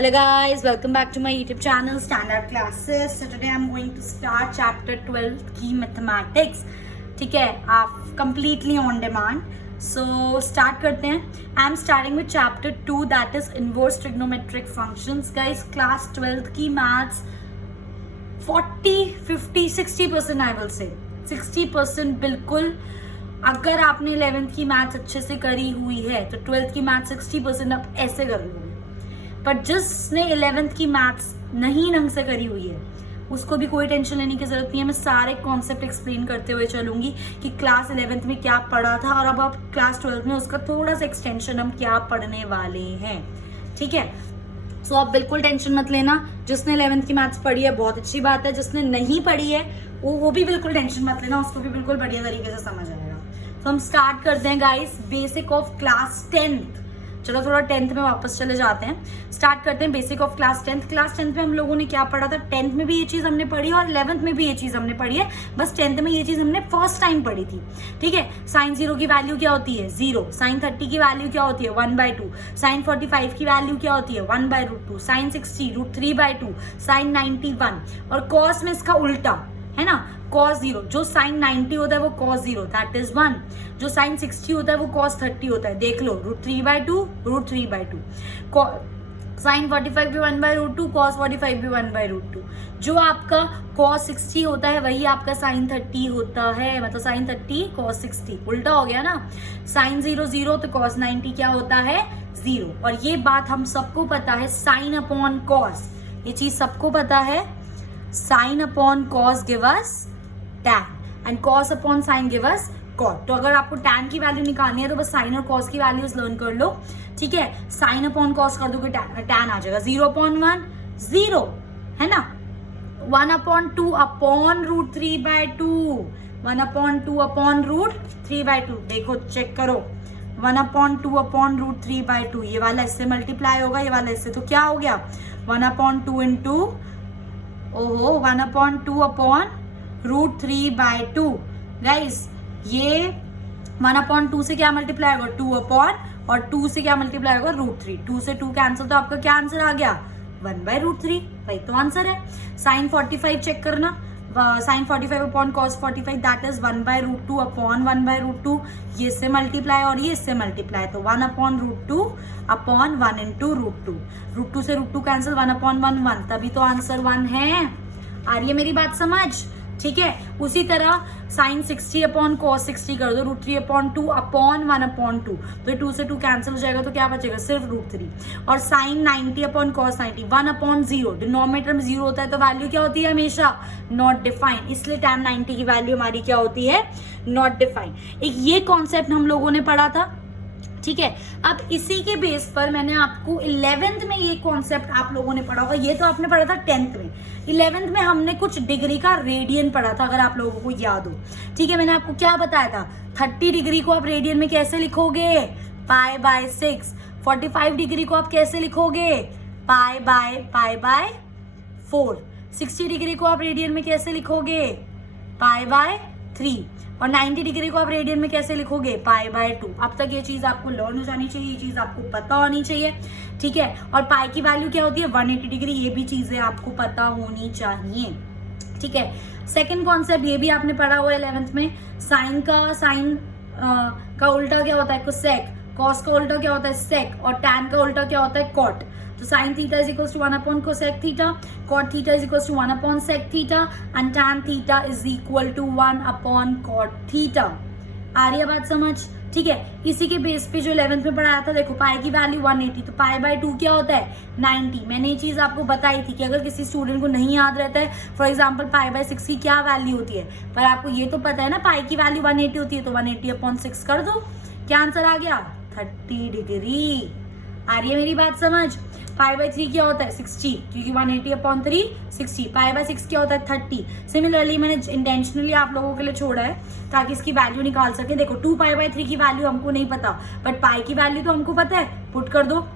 Hello guys, welcome back to my YouTube channel Standard Classes. So today I'm going to start chapter 12 की mathematics. ठीक है, आप completely on demand. So start करते हैं. I'm starting with chapter 2 that is inverse trigonometric functions. Guys, class 12 की maths 40, 50, 60% I will say. 60% बिल्कुल. अगर आपने 11th की मैथ्स अच्छे से करी हुई है तो 12th की मैथ्स 60% आप ऐसे कर लोगे. पर जिसने 11th की मैथ्स नहीं ढंग से करी हुई है उसको भी कोई टेंशन लेने की जरूरत नहीं है. मैं सारे कॉन्सेप्ट एक्सप्लेन करते हुए चलूंगी कि क्लास 11th में क्या पढ़ा था और अब आप क्लास 12th में उसका थोड़ा सा एक्सटेंशन हम क्या पढ़ने वाले हैं. ठीक है, सो आप बिल्कुल टेंशन मत लेना. जिसने 11th की मैथ्स पढ़ी है बहुत अच्छी बात है, जिसने नहीं पढ़ी है वो भी बिल्कुल टेंशन मत लेना, उसको भी बिल्कुल बढ़िया तरीके से समझ आएगा. तो हम स्टार्ट करते हैं guys basic of class 10th. चलो थोड़ा 10th में वापस चले जाते हैं. स्टार्ट करते हैं basic of class 10th. Class 10th में हम लोगों ने क्या पढ़ा था? 10th में भी ये चीज हमने पढ़ी और 11th में भी ये चीज हमने पढ़ी है. बस 10th में ये चीज हमने फर्स्ट टाइम पढ़ी थी. ठीक है, साइन 0 की वैल्यू क्या होती है? 0. साइन 30 की वैल्यू क्या होती है? 1/2. साइन 45 की वैल्यू क्या होती है? 1/√2. साइन 60 √3/2. साइन 91 और कॉस में इसका उल्टा है ना, cos 0. जो साइन 90 होता है वो cos 0 दैट इज 1. जो साइन 60 होता है वो cos 30 होता है. देख लो, √3/2 √3/2. साइन 45 भी 1/√2, cos 45 भी 1/√2. जो आपका cos 60 होता है वही आपका साइन 30 होता है. मतलब साइन 30 cos 60 उल्टा हो गया ना. साइन 0 0 तो cos 90 क्या होता है? 0. और ये बात हम सबको पता है, साइन अपॉन cos, ये चीज सबको पता है. Sine upon cos give us tan and cos upon sine give us cot. तो अगर आपको tan की वैल्यू निकालनी है तो बस साइन और cos की वैल्यूज लर्न कर लो. ठीक है, साइन अपॉन cos कर दोगे tan आ जाएगा. 0/1 0 है ना. 1/2 अपॉन √3/2. 1/2 अपॉन √3/2. देखो चेक करो, 1/2 अपॉन √3/2. ये वाला इससे मल्टीप्लाई होगा, ये वाला इससे, तो क्या हो गया? 1/2 इंटू 1/2 अपॉन √3/2. गाइस ये 1/2 से क्या मल्टीप्लाई होगा? 2 अपॉन, और 2 से क्या मल्टीप्लाई होगा? √3. 2 से 2 कैंसिल, तो आपका क्या आंसर आ गया? 1/√3. वही तो आंसर है. साइन 45 चेक करना. Sine 45 upon cos 45 that is 1/√2 upon 1/√2. ये इससे मल्टीप्लाई और ये इससे मल्टीप्लाई, तो 1/√2 अपॉन 1 इंटू √2. √2 से √2 कैंसिल, 1/1 1. तभी तो आंसर 1 है. आ रही है मेरी बात समझ? ठीक है, उसी तरह साइन 60 अपॉन cos 60 कर दो, √3/2 अपॉन 1/2. तो 2 से 2 कैंसिल हो जाएगा, तो क्या बचेगा? सिर्फ √3. और साइन 90 अपॉन cos 90 1/0. डिनोमिनेटर में 0 होता है तो वैल्यू क्या होती है? हमेशा नॉट डिफाइन. इसलिए tan 90 की वैल्यू हमारी क्या होती है? Not define. एक ये कॉन्सेप्ट हम लोगों ने पढ़ा था. ठीक है, अब इसी के बेस पर मैंने आपको 11th में ये कॉन्सेप्ट आप लोगों ने पढ़ा होगा. ये तो आपने पढ़ा था 10th में. 11th में हमने कुछ डिग्री का रेडियन पढ़ा था, अगर आप लोगों को याद हो. ठीक है, मैंने आपको क्या बताया था? 30 डिग्री को आप रेडियन में कैसे लिखोगे? π/6. 45 डिग्री को आप कैसे लिखोगे? π/4. 60 डिग्री को आप रेडियन में कैसे लिखोगे? π/3. और 90 डिग्री को आप रेडियन में कैसे लिखोगे? π/2. अब तक ये चीज आपको लर्न हो जानी चाहिए, ये चीज आपको पता होनी चाहिए. ठीक है, और पाई की वैल्यू क्या होती है? 180 डिग्री. ये भी चीजें आपको पता होनी चाहिए. ठीक है, सेकंड कॉन्सेप्ट ये भी आपने पढ़ा हुआ 11th में. साइन का उल्टा क्या होता है? कोसेक. कॉस का उल्टा क्या होता है? सेक. और टैन का उल्टा क्या होता है? कॉट. तो sine theta is equal to 1 cosec theta, cot theta is equal to 1 sec theta and tan theta is equal to 1 cot theta. आ रही है बात समझ? ठीक है, इसी के बेस पे जो 11th में पढ़ाया था, देखो पाई की वैल्यू 180, तो π/2 क्या होता है? 90. मैंने ये चीज आपको बताई थी कि अगर किसी स्टूडेंट को नहीं याद रहता है, फॉर एग्जांपल π/6 की क्या वैल्यू होती है, पर आपको ये तो पता है ना पाई की वैल्यू 180 होती है, तो 180/6 कर दो. क्या आंसर आ गया? 30 डिग्री. आ रही है मेरी बात समझ? π/3 क्या होता है? 60, क्योंकि 180/3 60. π/6 क्या होता है? 30. सिमिलरली मैंने इंटेंशनली आप लोगों के लिए छोड़ा है ताकि इसकी वैल्यू निकाल सके. देखो 2π/3 की वैल्यू हमको नहीं पता, बट पाई की वैल्यू तो हमको पता है. पुट कर दो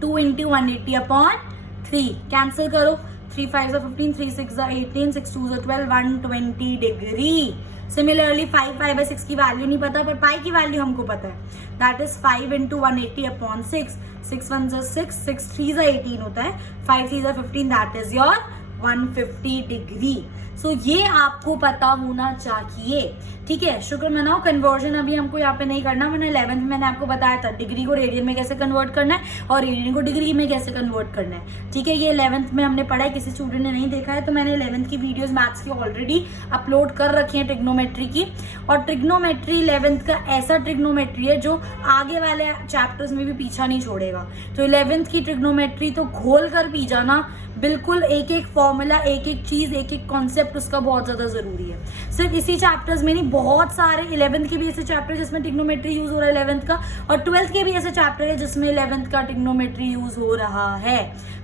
2 × 180/3. कैंसिल करो, 3 5 15, 3 6 18, 6 2 12, 120 डिग्री। सिमिलरली 5 पाई बाई 6 की वैल्यू नहीं पता, पर पाई की वैल्यू हमको पता है, दैट इज 5 इंटू 180 अपॉन 6, 6 1 6, 6 3 18 होता है, 5 3 15, दैट इज योर 150 डिग्री। सो ये आपको पता होना चाहिए, ठीक है। शुक्र मनाओ, कन्वर्जन अभी हमको यहाँ पे नहीं करना। मैंने 11th में मैंने आपको बताया था डिग्री को रेडियन में कैसे कन्वर्ट करना है और रेडियन को डिग्री में कैसे कन्वर्ट करना है, ठीक है। ये 11th में हमने पढ़ा है, किसी स्टूडेंट ने नहीं देखा है तो मैंने 11th की वीडियोस मैथ्स की ऑलरेडी अपलोड कर रखी है ट्रिग्नोमेट्री की। और ट्रिग्नोमेट्री 11th का ऐसा ट्रिग्नोमेट्री है जो आगे वाले चैप्टर्स में भी पीछा नहीं छोड़ेगा। तो 11th की ट्रिग्नोमेट्री तो घोल कर पी जाना, बिल्कुल एक एक फॉर्मूला, एक एक चीज, एक एक कॉन्सेप्ट उसका बहुत ज्यादा जरूरी है। सिर्फ इसी चैप्टर्स में नहीं, बहुत सारे 11th के भी ऐसे चैप्टर जिसमें ट्रिग्नोमेट्री यूज हो रहा है 11th का, और 12th के भी ऐसे चैप्टर है जिसमें 11th का ट्रिग्नोमेट्री यूज हो रहा है।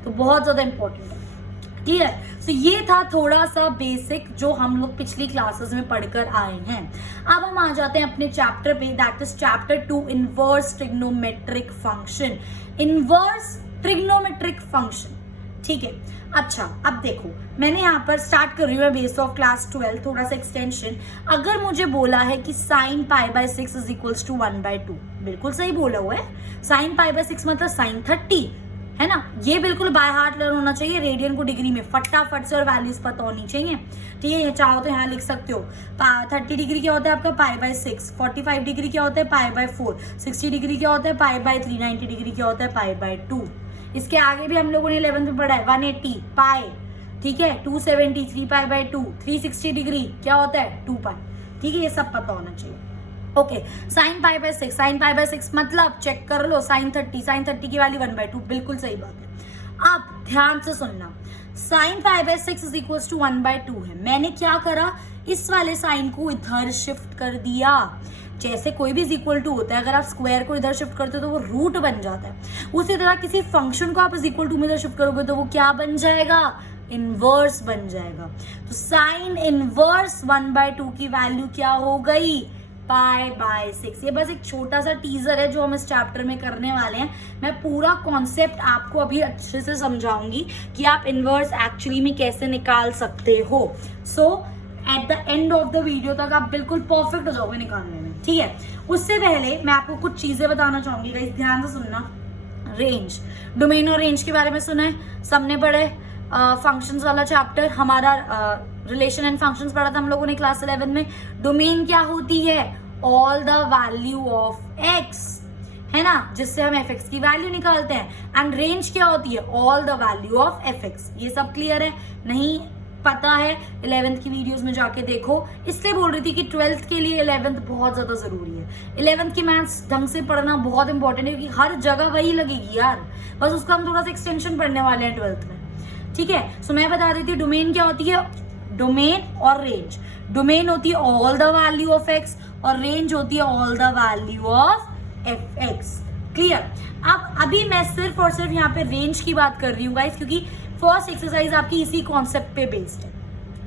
तो बहुत ज्यादा इंपॉर्टेंट है, क्लियर। तो ये था थोड़ा सा बेसिक जो हम लोग पिछली क्लासेस में पढ़कर आए हैं। अब हम आ जाते हैं अपने चैप्टर पे, that is chapter 2, inverse trigonometric function. Inverse trigonometric function, ठीक है। अच्छा, अब देखो मैंने यहाँ पर स्टार्ट कर रही हूँ बेस ऑफ क्लास 12, थोड़ा सा एक्सटेंशन। अगर मुझे बोला है कि sine pi by 6 is equals to 1/2, बिल्कुल सही बोला हुआ है। साइन पाई बाय 6 मतलब साइन 30, है ना। ये बिल्कुल बाय हार्ट लर्न होना चाहिए। रेडियन को डिग्री में फटाफट से और वैल्यूज पता होनी चाहिए, ठीक है। चाहो तो यहाँ लिख सकते हो 30 डिग्री क्या होता है आपका पाई बाय 6, 45 डिग्री क्या होता है पाई बाय 4, 60 डिग्री क्या होता है पाई बाय 3, 90 डिग्री क्या होता है पाई बाय 2। इसके आगे भी हम लोगों ने 11th में पढ़ा है 180 पाई, ठीक है, 273 पाई बाय 2, 360 डिग्री क्या होता है 2 पाई, ठीक है। ये सब पता होना चाहिए, okay. Sign pi by 6, sign pi by 6 मतलब चेक कर लो साइन 30, साइन 30 की वैल्यू 1/2, बिल्कुल सही बात है। अब ध्यान से सुनना, sine pi by 6 is equal to 1/2 है। मैंने क्या करा, इस वाले साइन को इधर शिफ्ट कर दिया। जैसे कोई भी इक्वल टू होता है, अगर आप स्क्वायर को इधर शिफ्ट करते हो तो वो रूट बन जाता है। उसी तरह किसी फंक्शन को आप इक्वल टू में इधर शिफ्ट करोगे तो वो क्या बन जाएगा, इनवर्स बन जाएगा। तो साइन इनवर्स 1/2 की वैल्यू क्या हो गई, पाई बाय 6। ये बस एक छोटा सा टीजर है जो हम इस चैप्टर में करने वाले हैं। मैं पूरा कॉन्सेप्ट आपको अभी अच्छे से समझाऊंगी कि आप इनवर्स एक्चुअली में कैसे निकाल सकते हो। So at the end of the video तक आप बिल्कुल परफेक्ट हो जाओगे निकालने में, ठीक है। उससे पहले मैं आपको कुछ चीजें बताना चाहूंगी, गाइस ध्यान से सुनना। रेंज, डोमेन और रेंज के बारे में सुना है सबने, पढ़े फंक्शंस वाला चैप्टर, हमारा रिलेशन एंड फंक्शंस पढ़ा था हम लोगों ने क्लास 11 में। डोमेन क्या होती है, all the value of x, है ना, जिससे हम एफ एक्स की वैल्यू निकालते हैं। एंड रेंज क्या होती है, all the value of F x. ये सब क्लियर है, नहीं पता है 11th की वीडियोस में जाके देखो। इसलिए बोल रही थी कि 12th के लिए 11th बहुत ज्यादा जरूरी है। 11th की मैथ्स ढंग से पढ़ना बहुत इंपॉर्टेंट है, क्योंकि हर जगह वही लगेगी यार, बस उसका हम थोड़ा सा एक्सटेंशन पढ़ने वाले हैं 12th में, ठीक है। सो मैं बता देती हूँ डोमेन क्या होती है, डोमेन और रेंज। डोमेन होती है all the value of x और रेंज होती है all the value of F x, clear. अब अभी मैं सिर्फ और सिर्फ यहाँ पे रेंज की बात कर रही हूँ गाइस, क्योंकि फर्स्ट एक्सरसाइज आपकी इसी कॉन्सेप्ट पे बेस्ड है,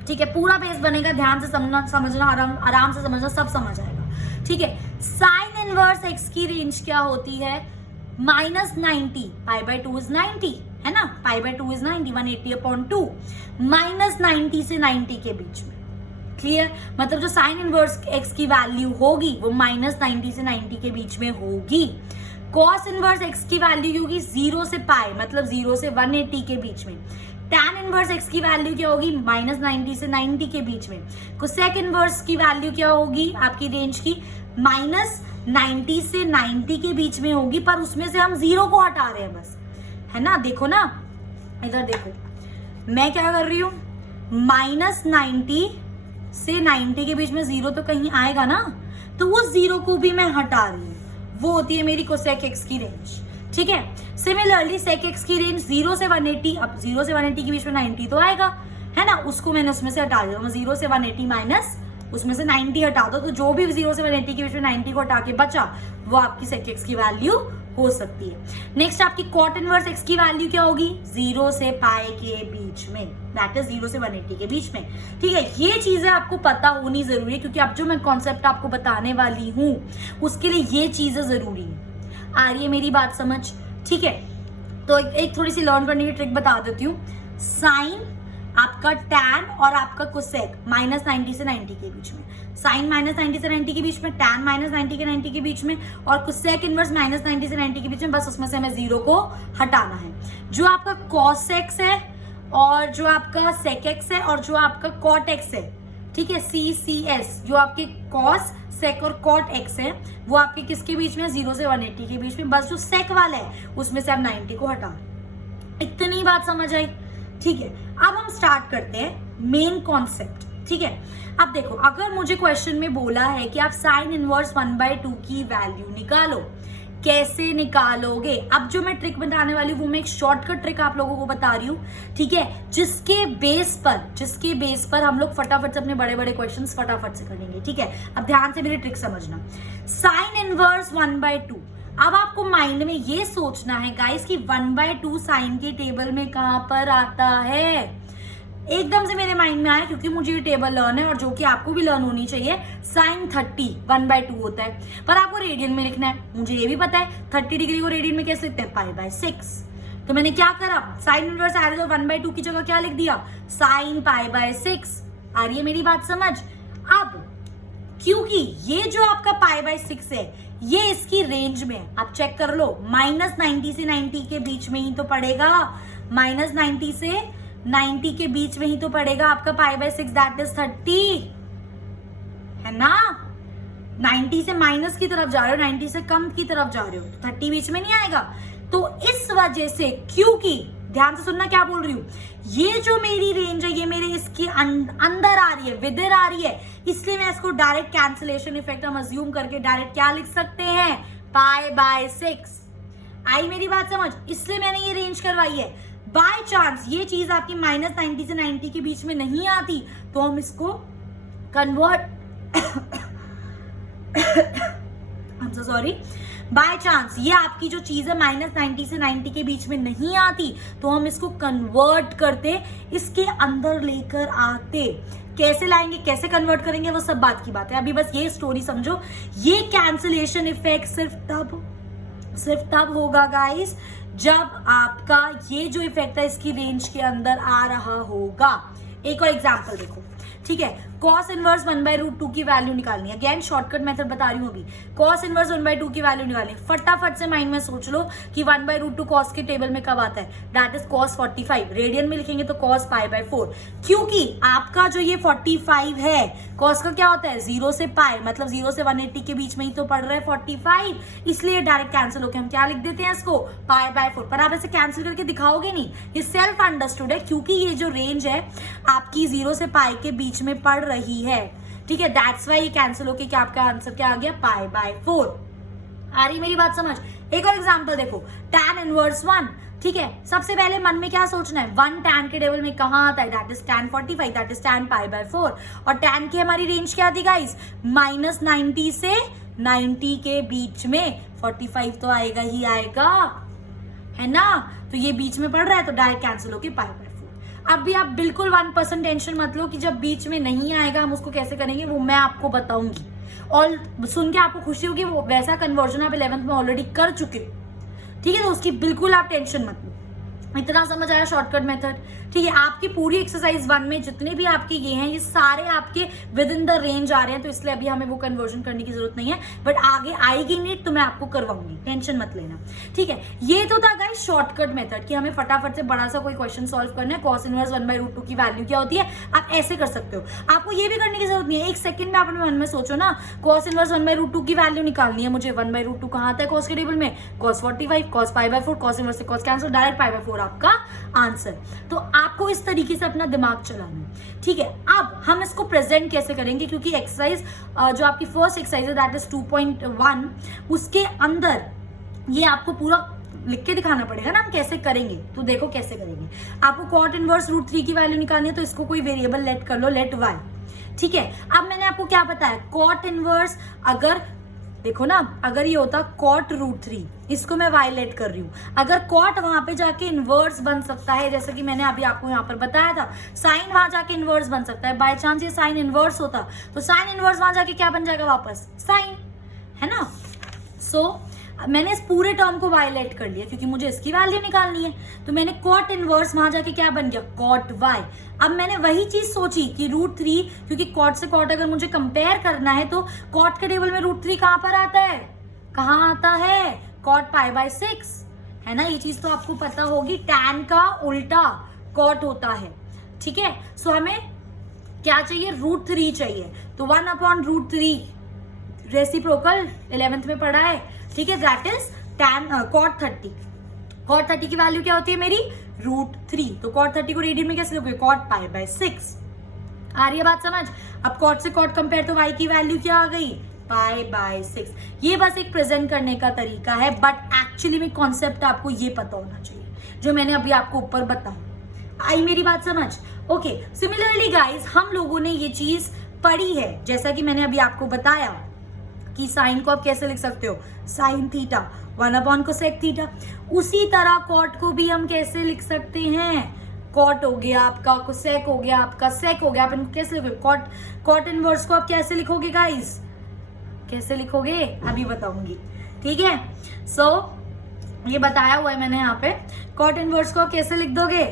ठीक है। पूरा बेस बनेगा, ध्यान से समझना, आराम से समझना, सब समझ आएगा, ठीक है। साइन इनवर्स एक्स की रेंज क्या होती है, -90, पाई बाय 2 इज 90, है ना, पाई बाय 2 इज 90, 180/2, -90 से 90 के बीच में, क्लियर। मतलब जो साइन इनवर्स एक्स की वैल्यू होगी वो -90 से 90 के बीच में होगी। कॉस इनवर्स एक्स की वैल्यू होगी 0 से पाई, मतलब 0 से 180 के बीच में। टैन इनवर्स एक्स की वैल्यू क्या होगी, -90 से 90 के बीच में। कोसेक इनवर्स की वैल्यू क्या होगी आपकी रेंज की, -90 से 90 के बीच में होगी, पर उसमें से हम 0 को हटा रहे हैं बस, है ना। देखो ना, इधर देखो, मैं क्या कर रही हूँ, -90 से 90 के बीच में 0 तो कहीं आएगा ना, तो उस 0 को भी मैं हटा रही हूँ, वो होती है मेरी कोसेक एक्स की रेंज, ठीक है। सिमिलरली सेक एक्स की रेंज 0 से 180, अब 0 से 180 के बीच में 90 तो आएगा, है ना, उसको मैंने उसमें से हटा दिया। 0 से 180 माइनस उसमें से 90 हटा दो, तो जो भी 0 से 180 के बीच में 90 को हटा के बचा वो आपकी सेक एक्स की वैल्यू हो सकती है। नेक्स्ट आपकी कॉट इनवर्स एक्स की वैल्यू क्या होगी, 0 से पाई के बीच में, दैट इज 0 से 180 के बीच में, ठीक है। ये चीजें आपको पता होनी जरूरी है, क्योंकि अब जो मैं कॉन्सेप्ट आपको बताने वाली हूँ उसके लिए ये चीजें जरूरी है। आ रही है मेरी बात समझ, ठीक है। तो एक थोड़ी सी लर्न करने की ट्रिक बता देती हूँ। साइन, आपका टैन और आपका कोसेक -90 से 90 के बीच में, साइन -90 से 90 के बीच में, टैन -90 के 90 के बीच में और कोसेक इनवर्स -90 से 90 के बीच में। बस उसमें से हमें 0 को हटाना है। जो आपका कॉस एक्स है और जो आपका सेक एक्स है और जो आपका कॉट एक्स है, ठीक है, CCS, जो आपके कॉस, सेक और कॉट एक्स है, वो आपके किसके बीच में है? 0 से 180 के बीच में। बस जो सेक वाला है उसमें से आप 90 को हटा। इतनी बात समझ आई? ठीक है, अब हम स्टार्ट करते हैं मेन कॉन्सेप्ट। ठीक है, अब देखो, अगर मुझे क्वेश्चन में बोला है कि आप साइन इनवर्स 1/2 की वैल्यू निकालो, कैसे निकालोगे? अब जो मैं ट्रिक बताने वाली हूँ वो मैं एक शॉर्टकट ट्रिक आप लोगों को बता रही हूँ, ठीक है, जिसके बेस पर हम लोग फटाफट से अपने बड़े बड़े क्वेश्चंस फटाफट से करेंगे। ठीक है, अब ध्यान से मेरी ट्रिक समझना। साइन इनवर्स 1/2, अब आपको माइंड में ये सोचना है गाइस कि 1/2 साइन के टेबल में कहां पर आता है। एकदम से मेरे माइंड में आया क्योंकि मुझे ये टेबल लर्न है और जो कि आपको भी लर्न होनी चाहिए। साइन 30 1/2 होता है, पर आपको रेडियन में लिखना है। मुझे ये भी पता है 30 डिग्री को रेडियन में कैसे लिखते हैं? π/6। तो मैंने क्या करा, साइन इनवर्स आ रही है तो 1/2 की जगह क्या लिख दिया? साइन π/6। आ रही है मेरी बात समझ? अब क्योंकि ये जो आपका π/6 है ये इसकी रेंज में है, आप चेक कर लो, -90 से 90 के बीच में ही तो पड़ेगा, -90 से 90 के बीच में ही तो पड़ेगा आपका π/6, दैट इज 30, है ना? 90 से माइनस की तरफ जा रहे हो, 90 से कम की तरफ जा रहे हो, तो 30 बीच में नहीं आएगा। तो इस वजह से, क्योंकि ध्यान से सुनना क्या बोल रही हूं, ये जो मेरी रेंज है ये मेरे इसके अंदर आ रही है, विदिर आ रही है, इसलिए मैं इसको डायरेक्ट कैंसिलेशन इफेक्ट हम अज्यूम करके डायरेक्ट क्या लिख सकते हैं? π/6। आई मेरी बात समझ? इसलिए मैंने ये रेंज करवाई है। बाय चांस ये चीज आपकी -90 से 90 के बीच में नहीं आती तो हम इसको कन्वर्ट सॉरी, बाय चांस ये आपकी जो चीज है -90 से 90 के बीच में नहीं आती तो हम इसको कन्वर्ट करते, इसके अंदर लेकर आते। कैसे लाएंगे, कैसे कन्वर्ट करेंगे, वो सब बात की बात है। अभी बस ये स्टोरी समझो। ये कैंसिलेशन इफेक्ट सिर्फ तब होगा गाइस जब आपका ये जो इफेक्ट है इसकी रेंज के अंदर आ रहा होगा। एक और एग्जांपल देखो, ठीक है, कॉस इनवर्स 1/√2 की वैल्यू निकालनी है। अगेन शॉर्टकट मेथड बता रही हूं अभी। कॉस इनवर्स 1/2 की वैल्यू निकालनी है। फटाफट से माइंड में सोच लो कि 1/√2 कॉस के टेबल में कब आता है? That is cos 45। रेडियन में लिखेंगे तो cos π/4, क्योंकि आपका जो ये 45 है, कॉस का क्या होता है? 0 से π, मतलब 0 से 180 के बीच में ही तो पड़ रहा है 45, इसलिए डायरेक्ट कैंसिल होकर हम क्या लिख देते हैं इसको? π/4। पर आप ऐसे कैंसिल करके दिखाओगे नहीं, ये सेल्फ अंडरस्टूड है, क्योंकि ये जो रेंज है आपकी 0 से π के बीच में पड़ रही है। ठीक है, दैट्स वाई ये कैंसिल होके क्या आपका आंसर क्या आ गया? π/4। आ रही मेरी बात समझ? एक और एग्जांपल देखो, tan इनवर्स 1। ठीक है, सबसे पहले मन में क्या सोचना है? 1 tan के टेबल में कहां आता है? That is tan 45, that is tan π/4। और tan की हमारी रेंज क्या थी गाइस? -90 से 90 के बीच में। 45 तो आएगा ही आएगा, है ना? तो ये बीच में पड़ रहा है तो डायरेक्ट कैंसिल होके π/4। अब भी आप बिल्कुल 1% टेंशन मत लो कि जब बीच में नहीं आएगा हम उसको कैसे करेंगे, वो मैं आपको बताऊंगी। और सुन के आपको खुशी होगी, वो वैसा कन्वर्जन आप 11th में ऑलरेडी कर चुके हो। ठीक है, तो उसकी बिल्कुल आप टेंशन मत लो। इतना समझ आया शॉर्टकट मेथड? ठीक है, आपकी पूरी एक्सरसाइज 1 में जितने भी आपके ये हैं ये सारे आपके विद इन द रेंज आ रहे हैं, तो इसलिए अभी हमें वो कन्वर्जन करने की जरूरत नहीं है, बट आगे आएगी नीट तो मैं आपको करवाऊंगी, टेंशन मत लेना। ठीक है, ये तो था गाइस शॉर्टकट मेथड कि हमें फटाफट से बड़ा सा कोई क्वेश्चन सॉल्व करना है। कॉस इनवर्स 1/√2 की वैल्यू क्या होती है, आप ऐसे कर सकते हो। आपको ये भी करने की जरूरत नहीं है, एक सेकंड में आप अपने मन में सोचो ना, कॉस इनवर्स 1/√2 की वैल्यू निकालनी है मुझे। 1/√2 कहां आता है कॉस के टेबल में? cos 45, cos π/4, cos इनवर्स से cos कैंसिल, डायरेक्ट π/4 आपका आंसर। तो आपको इस तरीके से अपना दिमाग चलाना है। ठीक है, अब हम इसको प्रेजेंट कैसे करेंगे, क्योंकि एक्सरसाइज जो आपकी फर्स्ट एक्सरसाइज है दैट इज 2.1, उसके अंदर ये आपको पूरा लिख के दिखाना पड़ेगा ना हम कैसे करेंगे। तो देखो कैसे करेंगे। आपको cot इनवर्स √3 की वैल्यू निकालनी है, तो इसको कोई वेरिएबल लेट कर लो, लेट y। ठीक है, अब मैंने आपको क्या बताया, cot इनवर्स, अगर देखो ना, अगर ये होता cot √3, इसको मैं y लेट कर रही हूं। अगर cot वहां पे जाके इनवर्स बन सकता है, जैसे कि मैंने अभी आपको यहाँ पर बताया था, साइन वहां जाके इनवर्स बन सकता है। बाय चांस ये साइन इनवर्स होता तो साइन इनवर्स वहां जाके क्या बन जाएगा? वापस साइन, है ना? सो मैंने इस पूरे टर्म को वायलेट कर लिया क्योंकि मुझे इसकी वैल्यू निकालनी है, तो मैंने कॉट इनवर्स वहां जाके क्या बन गया, कॉट वाई। अब मैंने वही चीज सोची कि √3, क्योंकि कॉट से कॉट अगर मुझे कंपेयर करना है तो कॉट के टेबल में √3 कहां पर आता है, कहां आता है, कॉट π/6, है ना। ये चीज तो आपको पता होगी, टैन का उल्टा कॉट होता है, ठीक है। सो हमें क्या चाहिए, √3 चाहिए, तो 1/√3 रेसिप्रोकल 11th में पढ़ा है, ठीक है। That is tan cot 30। Cot 30 की वैल्यू क्या होती है मेरी, √3। तो कॉट 30 को रेडियन में कैसे लिखोगे, कॉट π/6। आ रही है बात समझ। अब कॉट से कॉट कंपेयर, तो y की वैल्यू क्या आ गई, π/6। ये बस एक प्रेजेंट करने का तरीका है, बट एक्चुअली में कॉन्सेप्ट आपको ये पता होना चाहिए जो मैंने अभी आपको ऊपर बताया। आई मेरी बात समझ। ओके, सिमिलरली गाइज हम लोगों ने ये चीज पढ़ी है, जैसा कि मैंने अभी आपको बताया कि साइन को आप कैसे लिख सकते हो, साइन थीटा 1/cosec थीटा। उसी तरह कॉट को भी हम कैसे लिख सकते हैं, कॉट हो गया आपका, कोसेक हो गया आपका, सेक हो गया, आप इनको कैसे लिखोगे, कॉट इनवर्स को आप कैसे लिखोगे गाइस, कैसे लिखोगे अभी बताऊंगी, ठीक है। सो ये बताया हुआ है मैंने यहाँ पे, कॉट इनवर्स को आप कैसे लिख दोगे,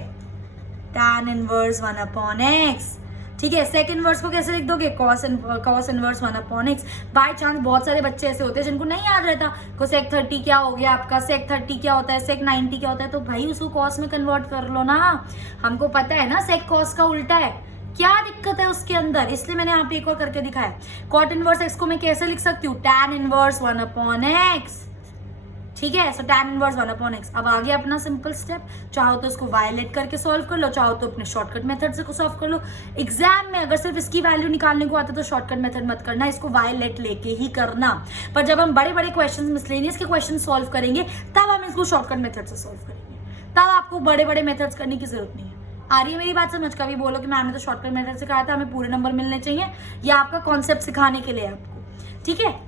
tan इनवर्स 1/x, ठीक है। सेक इनवर्स को कैसे लिख दोगे, cos inverse 1/x। By chance बहुत सारे बच्चे ऐसे होते हैं जिनको नहीं याद रहता कोसेक 30 क्या हो गया आपका, सेक 30 क्या होता है, सेक 90 क्या होता है, तो भाई उसको cos में कन्वर्ट कर लो ना। हमको पता है ना सेक cos का उल्टा है, क्या दिक्कत है उसके अंदर, इसलिए मैंने यहाँ पे एक और करके दिखाया। कॉट इनवर्स x को मैं कैसे लिख सकती हूँ, tan इनवर्स 1/x, ठीक है। सो tan इनवर्स 1/x। अब आगे अपना सिंपल स्टेप, चाहो तो इसको वायलेट करके सॉल्व कर लो, चाहो तो अपने शॉर्टकट मेथड से सॉल्व कर लो। एग्जाम में अगर सिर्फ इसकी वैल्यू निकालने को आता तो शॉर्टकट मेथड मत करना, इसको वायलेट लेके ही करना। पर जब हम बड़े बड़े क्वेश्चन, मिसलेनियस के क्वेश्चन सॉल्व करेंगे तब हम इसको शॉर्टकट मेथड से सॉल्व करेंगे, तब आपको बड़े बड़े मेथड्स करने की जरूरत नहीं है। आ रही है मेरी बात समझ। कभी बोलो कि मैम ने तो शॉर्टकट मेथड सिखाया था, हमें पूरे नंबर मिलने चाहिए, या आपका कॉन्सेप्ट सिखाने के लिए आपको, ठीक है।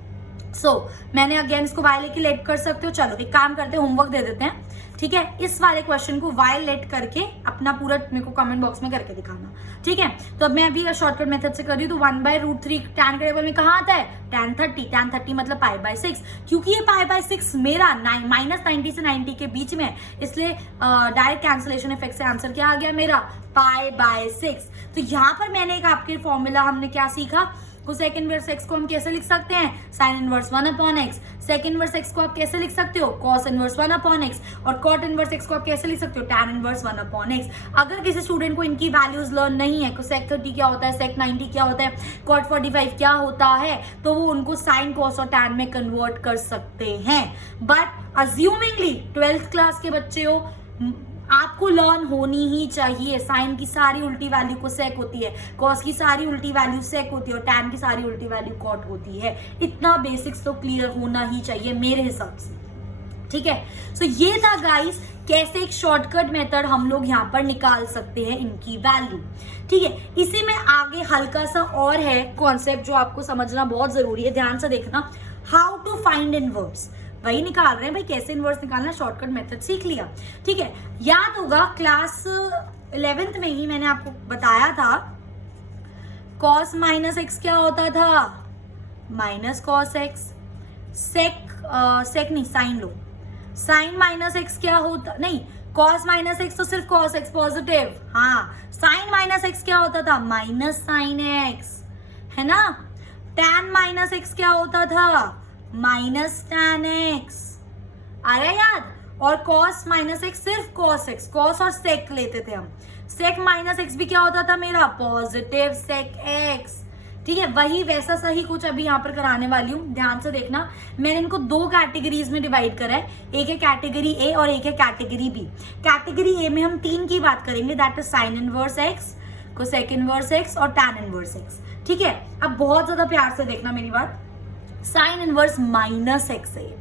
सो मैंने अगेन इसको वायलेट कर सकते हो। चलो एक काम करते हैं, होमवर्क दे देते हैं, ठीक है। इस वाले क्वेश्चन को वायलेट करके अपना पूरा मेरे को कमेंट बॉक्स में करके दिखाना, ठीक है। तो अब मैं अभी शॉर्टकट मेथड से कर रही हूँ, तो 1/√3 टैन के टेबल में कहाँ आता है, tan 30 मतलब π/6, क्योंकि ये π/6 मेरा -90 से 90 के बीच में है, इसलिए डायरेक्ट कैंसिलेशन इफेक्ट से आंसर क्या आ गया मेरा, π/6। तो यहाँ पर मैंने एक आपके फॉर्मूला हमने क्या सीखा, कोसेक इनवर्स x को हम कैसे लिख सकते हैं, sine inverse 1/x। Sec inverse x को आप कैसे लिख सकते हो, कॉस इनवर्स 1/x। और कॉट इनवर्स x को आप कैसे लिख सकते हो, tan इनवर्स 1/x। अगर किसी स्टूडेंट को इनकी वैल्यूज लर्न नहीं है, कोसेक 30 क्या होता है, सेक 90 क्या होता है, कॉट 45 क्या होता है, तो वो उनको साइन, कॉस और tan में कन्वर्ट कर सकते हैं। बट अज्यूमिंगली 12th क्लास के बच्चे हो, आपको लर्न होनी ही चाहिए। साइन की सारी उल्टी वैल्यू को सेक होती है, कॉस की सारी उल्टी वैल्यू सेक होती है, और टैन की सारी उल्टी वैल्यू कॉट होती है। इतना बेसिक्स तो क्लियर होना ही चाहिए मेरे हिसाब से, ठीक है। सो ये था गाइस कैसे एक शॉर्टकट मेथड हम लोग यहाँ पर निकाल सकते हैं इनकी वैल्यू, ठीक है। इसी में आगे हल्का सा और है कॉन्सेप्ट जो आपको समझना बहुत जरूरी है, ध्यान से देखना। हाउ टू फाइंड इनवर्स, वही निकाल रहे हैं भाई, कैसे इनवर्स निकालना, शॉर्टकट मेथड सीख लिया, ठीक है। याद होगा क्लास 11th में ही मैंने आपको बताया था cos -x क्या होता था, -cos x। सेक नहीं, साइन लो, साइन -x क्या होता, नहीं cos -x तो सिर्फ cos x पॉजिटिव, हाँ। साइन -x क्या होता था, -sin x, है ना। tan -x क्या होता था, -tan x, आ रहा है याद। और cos -x सिर्फ cos x, cos और sec लेते थे हम। sec -x भी क्या होता था मेरा, पॉजिटिव sec x, ठीक है। वही वैसा सही कुछ अभी यहाँ पर कराने वाली हूँ, ध्यान से देखना। मैंने इनको 2 कैटेगरीज में डिवाइड करा है, एक है कैटेगरी ए और एक है कैटेगरी बी। कैटेगरी ए में हम 3 की बात करेंगे, that is sine inverse x, cosec inverse x और tan इनवर्स x, ठीक है। अब बहुत ज्यादा प्यार से देखना मेरी बात, साइन इनवर्स -x है।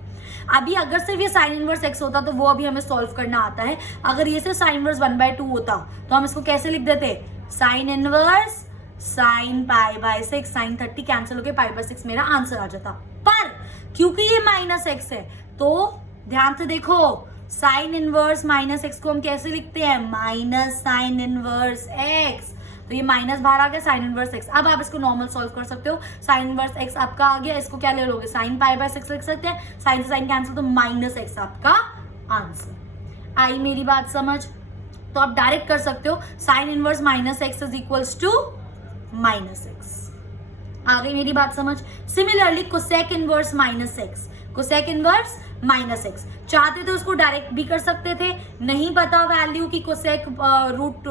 अभी अगर सिर्फ ये साइन इनवर्स x होता तो वो अभी हमें सॉल्व करना आता है। अगर ये सिर्फ साइन इनवर्स 1/2 होता तो हम इसको कैसे लिख देते, sine inverse sine π/6, sine 30 cancel होके π/6 मेरा आंसर आ जाता। पर क्योंकि ये -x है तो ध्यान से देखो, साइन इनवर्स -x को हम कैसे लिखते हैं, माइनस साइन इनवर्स x। तो ये माइनस बाहर आ गया, साइन इनवर्स एक्स। अब आप इसको नॉर्मल सॉल्व कर सकते हो, साइन इनवर्स एक्स आपका आ गया, इसको क्या ले लोगे, साइन पाई बाय 6 लिख सकते हैं, साइन से साइन कैंसिल, तो माइनस एक्स आपका आंसर। आई मेरी बात समझ? तो आप डायरेक्ट कर सकते हो, sine inverse minus x is equals to minus x. आ गई मेरी बात समझ? Similarly cosec inverse minus x, cosec inverse minus x चाहते तो उसको डायरेक्ट भी कर सकते थे, नहीं पता वैल्यू की कोसेक रूट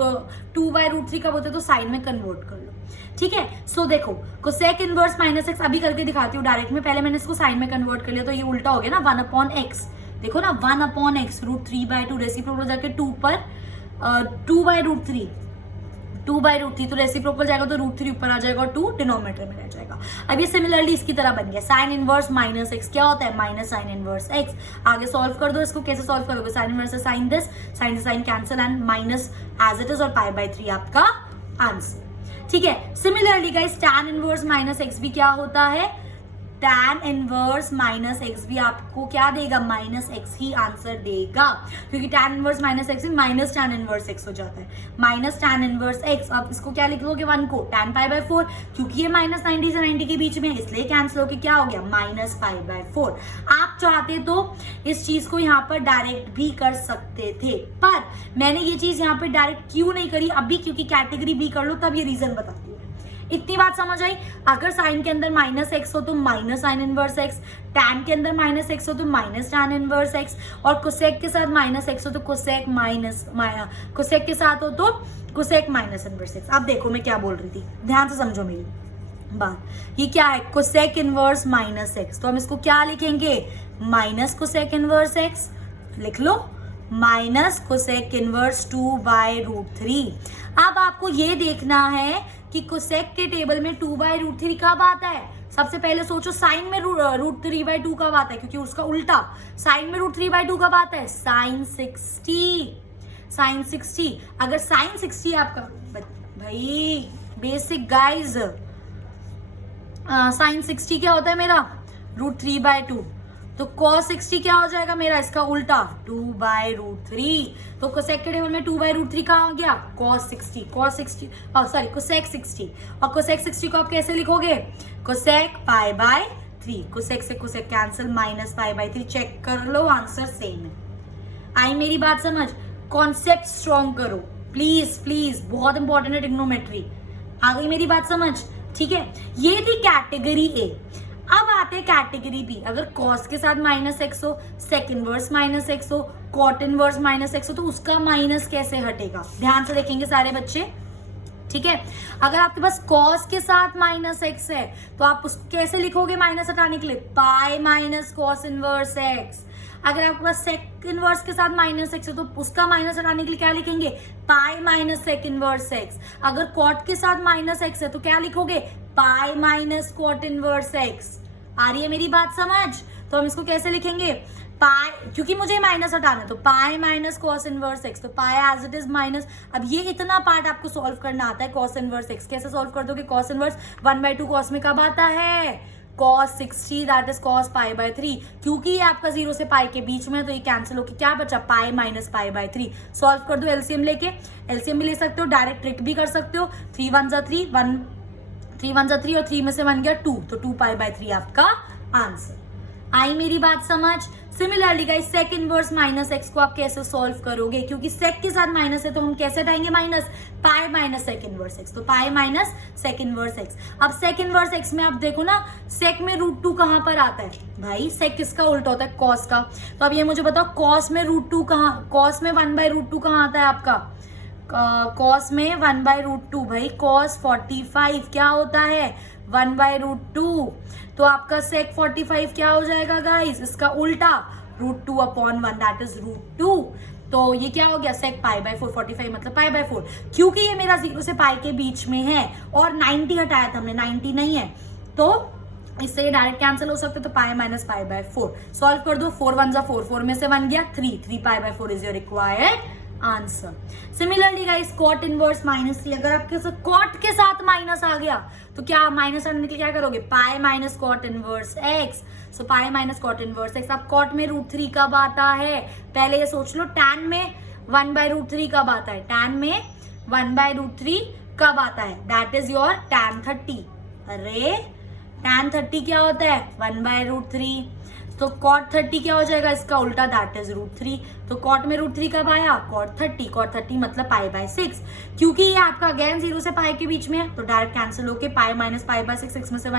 2/√3 कब होते तो साइन में कन्वर्ट कर लो, ठीक है। सो देखो कोसेक इनवर्स माइनस एक्स अभी करके दिखाती हूँ डायरेक्ट में, पहले मैंने इसको साइन में कन्वर्ट कर लिया तो ये उल्टा हो गया ना, 1/x। देखो ना 1/x √3/2 रेसिप्रोकल जाके 2 पर 2/√3 तो रेसिप्रोकल जाएगा तो √3 ऊपर आ जाएगा और 2 डिनोमिनेटर में रह जाएगा। अब ये सिमिलरली इसकी तरह बन गया, साइन इनवर्स माइनस एक्स क्या होता है, माइनस साइन इनवर्स एक्स। आगे सॉल्व कर दो इसको, कैसे सॉल्व करोगे, साइन इनवर्स से साइन दिस, साइन से sine cancel and minus as it is और π/3 आपका आंसर, ठीक है। Similarly guys tan inverse minus x भी क्या होता है, टैन इनवर्स माइनस एक्स भी आपको क्या देगा, माइनस एक्स ही आंसर देगा, क्योंकि टैन इनवर्स माइनस एक्स में माइनस टैन इनवर्स एक्स हो जाता है, माइनस टैन इनवर्स एक्स। अब इसको क्या लिख लोगे 1 को टैन π/4, क्योंकि ये माइनस 90 से 90 के बीच में इसलिए कैंसिल होके क्या हो गया, माइनस π/4। आप चाहते तो इस चीज को यहाँ पर डायरेक्ट भी कर सकते थे, पर मैंने ये चीज यहाँ पर डायरेक्ट क्यों नहीं करी अभी, क्योंकि कैटेगरी बी कर लो तब ये रीजन बताती हूँ। इतनी बात समझ आई? अगर साइन के अंदर माइनस एक्स हो तो minus sine inverse x, tan के अंदर माइनस एक्स हो तो माइनस टैन इनवर्स एक्स, और कोसेक के साथ माइनस एक्स हो तो कोसेक माइनस कोसेक के साथ हो तो कोसेक माइनस इनवर्स एक्स। अब देखो मैं क्या बोल रही थी, ध्यान से समझो मेरी बात। ये क्या है, कोसेक इनवर्स माइनस एक्स, तो हम इसको क्या लिखेंगे, माइनस कोसेक इनवर्स एक्स लिख लो, माइनस कोसेक इनवर्स 2/√3। अब आपको ये देखना है कि कोसेक के टेबल में 2/√3 कब आता है। सबसे पहले सोचो साइन में √3/2 कब आता है, क्योंकि उसका उल्टा साइन में √3/2 कब आता है, साइन 60। अगर साइन 60 आपका भाई बेसिक गाइज, साइन 60 क्या होता है मेरा, √3/2, तो cos 60 क्या हो जाएगा मेरा, इसका उल्टा 2/√3। तो कोसेक के टेबल में 2/√3 कहाँ आ गया, cos 60 कोसेक 60, और कोसेक 60 को आप कैसे लिखोगे, कोसेक π/3, कोसेक से कोसेक कैंसिल, माइनस π/3। चेक कर लो आंसर सेम है। आई मेरी बात समझ? कॉन्सेप्ट स्ट्रॉन्ग करो प्लीज प्लीज, बहुत इंपॉर्टेंट है ट्रिग्नोमेट्री। आ गई मेरी बात समझ, ठीक है। ये थी कैटेगरी ए। अब आते हैं कैटेगरी बी। अगर कॉस के साथ माइनस एक्स हो, सेक इनवर्स माइनस एक्स हो, कॉट इनवर्स माइनस एक्स हो, तो उसका माइनस कैसे हटेगा, ध्यान से देखेंगे सारे बच्चे, ठीक है। अगर आपके पास कॉस के साथ माइनस एक्स है तो आप उसको कैसे लिखोगे माइनस हटाने के लिए, पाई माइनस कॉस इनवर्स एक्स। अगर आपके पास सेक इनवर्स के साथ माइनस एक्स है तो उसका माइनस हटाने के लिए क्या लिखेंगे, pi minus sec inverse x. अगर कॉट के साथ माइनस एक्स है तो क्या लिखोगे, pi minus cot inverse x. आ रही है मेरी बात समझ? तो हम इसको कैसे लिखेंगे, पाई, क्योंकि मुझे माइनस हटाना है तो pi minus cos inverse x, तो पाई एज इट इज माइनस। अब ये इतना पार्ट आपको सॉल्व करना आता है, कॉस इनवर्स एक्स कैसे सॉल्व कर दोगे, कॉस इनवर्स 1/2 कॉस में कब आता है, cos 60 दैट इज cos π/3। क्योंकि ये आपका 0 से पाई के बीच में है तो ये कैंसिल होकर क्या बचा, पाई माइनस π/3। सॉल्व कर दो एलसीएम लेके, एलसीएम भी ले सकते हो, डायरेक्ट ट्रिक भी कर सकते हो। 3 1 जा 3, 3 1 जा 3 और 3 में से 1 गया 2, तो 2 π/3 आपका आंसर। आई मेरी बात समझ? Similarly guys sec inverse minus x को आप कैसे सॉल्व करोगे, क्योंकि सेक के साथ माइनस है तो हम कैसे हटाएंगे minus, pi minus sec inverse x, तो pi minus sec inverse x. अब सेक इनवर्स एक्स में आप देखो ना, सेक में √2 कहां पर आता है भाई, सेक किसका उल्टा होता है, कॉस का। तो अब ये मुझे बताओ कॉस में √2 कहां, कॉस में 1/√2 कहां आता है आपका, कॉस में 1/√2 भाई, कॉस 45 क्या होता है 1/√2। तो आपका सेक 45 क्या हो जाएगा गाइस, इसका उल्टा √2/1 दैट इज √2। तो ये क्या हो गया, सेक π/4, 45 मतलब π/4। क्योंकि ये मेरा 0 से पाई के बीच में है और 90 हटाया था हमने, 90 नहीं है तो इससे ये डायरेक्ट कैंसिल हो सकते, तो पाई माइनस π/4। सॉल्व कर दो, 4 1 जा 4, 4 में से 1 गया 3, 3 π/4 is your required answer. Similarly guys cot inverse -3, अगर आपके साथ कॉट के साथ माइनस आ गया तो क्या माइनस आने के लिए क्या करोगे, pi minus cot inverse x. So pi minus cot inverse x. अब कॉट में √3 कब आता है, पहले ये सोच लो, टैन में 1/√3 कब आता है, टैन में 1/√3 कब आता है, दैट इज योर tan 30। अरे tan 30 क्या होता है, 1/√3। तो cot 30 क्या हो जाएगा, इसका उल्टा, दैट इज √3। तो cot में √3 कब आया, cot 30 मतलब π/6। क्योंकि ये आपका अगेन 0 से पाई के बीच में है, तो डायरेक्ट कैंसिल होके पाई माइनस π/6, 6 में से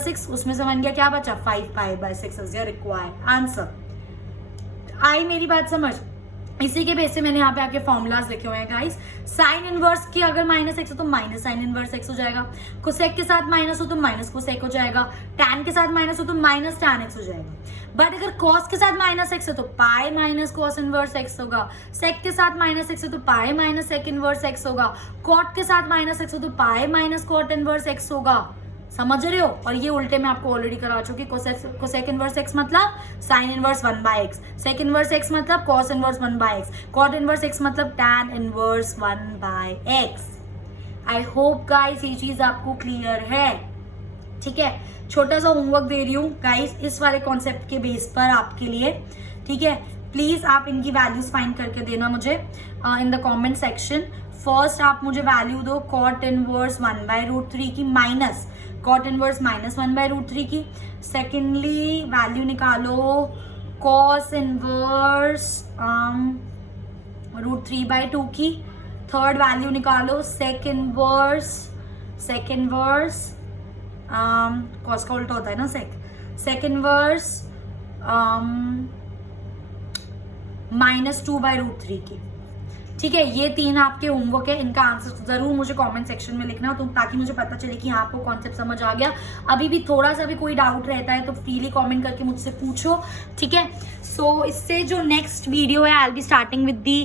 6, उसमें से 1 गया, क्या बचा, 5π/6 इज योर रिक्वायर्ड आंसर। आई मेरी बात समझ। इसी के बेस से मैंने यहाँ पे आके फॉर्मूलाज लिखे हुए हैं गाइस। साइन इनवर्स की अगर -x हो तो माइनस साइन इनवर्स x हो जाएगा, कोसेक के साथ माइनस हो तो माइनस कोसेक हो जाएगा, टैन के साथ माइनस हो तो माइनस टैन x हो जाएगा। बट अगर कॉस के साथ -x है तो pi minus cos inverse x होगा, सेक के साथ -x है तो pi minus sec inverse x होगा, कॉट के साथ -x हो तो pi minus cot inverse x होगा। समझ रहे हो? और ये उल्टे में आपको ऑलरेडी करा चुकी। कोसेक इनवर्स x मतलब sine inverse 1/x, sec inverse x मतलब cos inverse 1/x, cot inverse x मतलब tan inverse 1/x। I hope guys ये चीज आपको क्लियर है। ठीक है, छोटा सा होमवर्क दे रही हूँ गाइस इस वाले कॉन्सेप्ट के बेस पर आपके लिए। ठीक है, प्लीज आप इनकी वैल्यूज फाइंड करके देना मुझे in the comment section. First आप मुझे वैल्यू दो कॉट इनवर्स 1/√3 की माइनस कॉट इनवर्स -1/√3 की। सेकेंडली वैल्यू निकालो कॉस इनवर्स √3/2 की। थर्ड वैल्यू निकालो सेक इनवर्स कॉस का उल्टा होता है ना सेक इनवर्स -2/√3 की। ठीक है, ये 3 आपके होमवर्क है, इनका आंसर जरूर मुझे कमेंट सेक्शन में लिखना तो ताकि मुझे पता चले कि हाँ आपको कॉन्सेप्ट समझ आ गया। अभी भी थोड़ा सा भी कोई डाउट रहता है तो फ्रीली कमेंट करके मुझसे पूछो। ठीक है, सो इससे जो नेक्स्ट वीडियो है I will be starting with the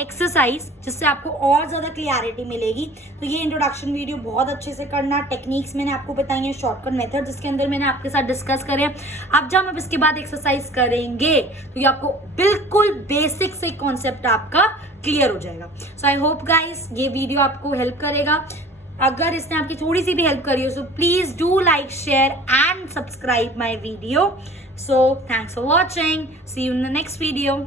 exercise, जिससे आपको और ज़्यादा क्लियरिटी मिलेगी। तो ये इंट्रोडक्शन वीडियो बहुत अच्छे से करना, टेक्निक्स मैंने आपको बताई हैं, शॉर्टकट मेथड जिसके अंदर मैंने आपके साथ डिस्कस करे। अब जब हम इसके बाद एक्सरसाइज करेंगे तो ये आपको बिल्कुल बेसिक से कॉन्सेप्ट आपका क्लियर हो जाएगा। सो आई होप गाइस ये वीडियो आपको हेल्प करेगा। अगर इसने आपकी थोड़ी सी भी हेल्प करी हो so please do like, share and subscribe my video. So thanks for watching, see you in the next video.